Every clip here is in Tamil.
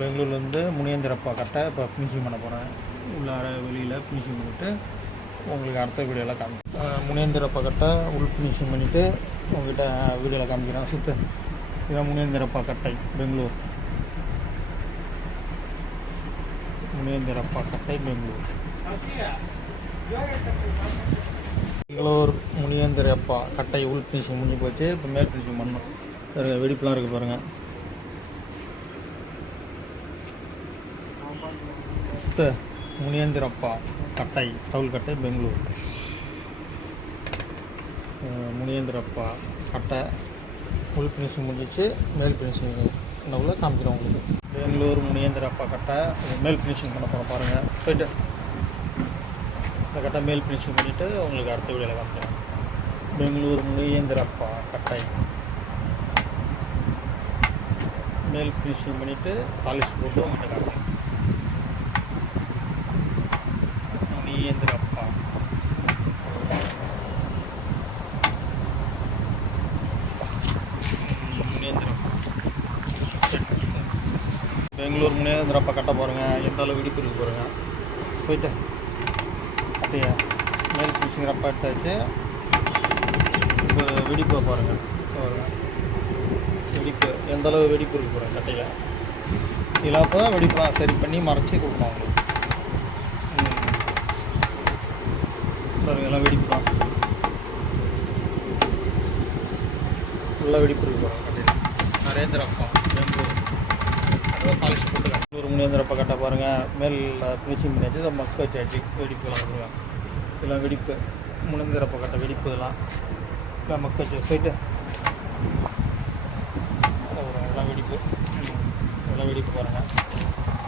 பெங்களூர்லேருந்து முனியந்திரப்பா கட்டை இப்போ ஃபினிஷிங் பண்ண போகிறேன். உள்ளார வெளியில் ஃபினிஷிங் பண்ணிவிட்டு உங்களுக்கு அடுத்த வீடியோவில் முனியந்திரப்பா கட்டை உள் ஃபினிஷிங் பண்ணிவிட்டு உங்கள்கிட்ட வீடியோவில் காமிக்கிறேன். சுற்று இதான் முனியந்திரப்பா கட்டை பெங்களூர். முனியந்திரப்பா கட்டை பெங்களூர். பெங்களூர் முனியந்திரப்பா கட்டை உள் ஃபினிஷிங் முடிஞ்சு போச்சு. இப்போ மேல் ஃபினிஷிங் பண்ணணும். வெடிப்புலாம் இருக்குது பாருங்கள். சுத்த முனியந்திரப்பா கட்டை தவுள் கட்டை பெங்களூர். முனியந்திரப்பா கட்டை உள் ஃபினிஷிங் முடிஞ்சிச்சு. மேல் ஃபினிஷிங் இந்த உள்ள காமிக்கிறோம் உங்களுக்கு. பெங்களூர் முனியந்திரப்பா கட்டை மேல் ஃபினிஷிங் பண்ண போகிறோம் பாருங்கள். போய்ட்டு இந்த கட்டை மேல் ஃபினிஷிங் பண்ணிவிட்டு உங்களுக்கு அடுத்த வீடியோவில் காமிக்கிறோம். பெங்களூர் முனியந்திரப்பா கட்டை மேல் ஃபினிஷிங் பண்ணிவிட்டு பாலிஷ் போட்டு உங்கள்கிட்ட காமிக்கிறோம். முனியந்திரப்பா பெங்களூர் முனியந்திரப்பா கட்ட பாருங்கள். எந்த அளவு வெடிப்பு இருக்கு பாருங்கள். போயிட்டு அப்படியே மேல் ஃபினிஷிங் ரப்பா எடுத்தாச்சு. இப்போ வெடிப்பை பாருங்கள். வெடிப்பு எந்த அளவு வெடிப்பு இருக்கு பாருங்கள் கட்டையில். இல்லாப்போ வெடிப்பெலாம் சரி பண்ணி மறைச்சி கொடுக்கணும் அவங்களுக்கு பாருங்கள். எல்லாம் வெடிப்புலாம் ஃபுல்லாக வெடிப்பு இருக்கு பாருங்கள் கட்டையில். நரேந்திரப்பா பெங்களூர் பாலிஷ் போட்டுக்கலாம். பெங்களூர் முனியந்திரப்பா கட்ட பாருங்கள். மேல் ஃபினிஷிங் பண்ணியாச்சு. இதை மக்க வச்சாச்சு. வெடிப்புலாம் வருவாங்க. இதெல்லாம் வெடிப்பு முனியந்திரப்பா கட்ட வெடிப்பு இதெல்லாம் மக்க வச்சு போயிட்டு எல்லாம் வெடிப்பு இதெல்லாம் வெடிப்பு பாருங்கள்.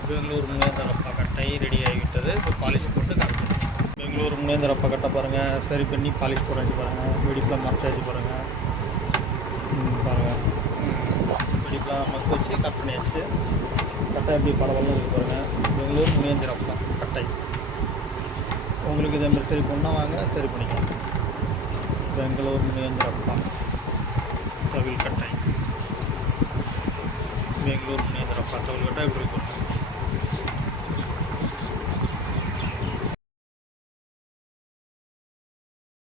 பெங்களூர் முனியந்திரப்பா கட்டை ரெடி ஆகிவிட்டது. இப்போ பாலிஷ் போட்டு காமிக்கணும். பெங்களூர் முனியந்திரப்பா கட்டை பாருங்கள். சரி பண்ணி பாலிஷ் போட்டாச்சு பாருங்கள். வெடிப்பெலாம் மறைச்சாச்சு பாருங்கள். பாருங்கள் வெடிப்பெலாம் மக்க வச்சு கட் பண்ணியாச்சு. கட்டை எப்படி பல வல்லம் இருக்குது பாருங்கள். பெங்களூர் முனியந்திரப்பா கட்டை. உங்களுக்கு இதே மாதிரி சரி பண்ணால் வாங்க சரி பண்ணிக்கலாம். பெங்களூர் முனியந்திரப்பா தவில் கட்டை. பெங்களூர் முனியந்திரப்பா தவில் கட்டை எப்படி இருக்கும்.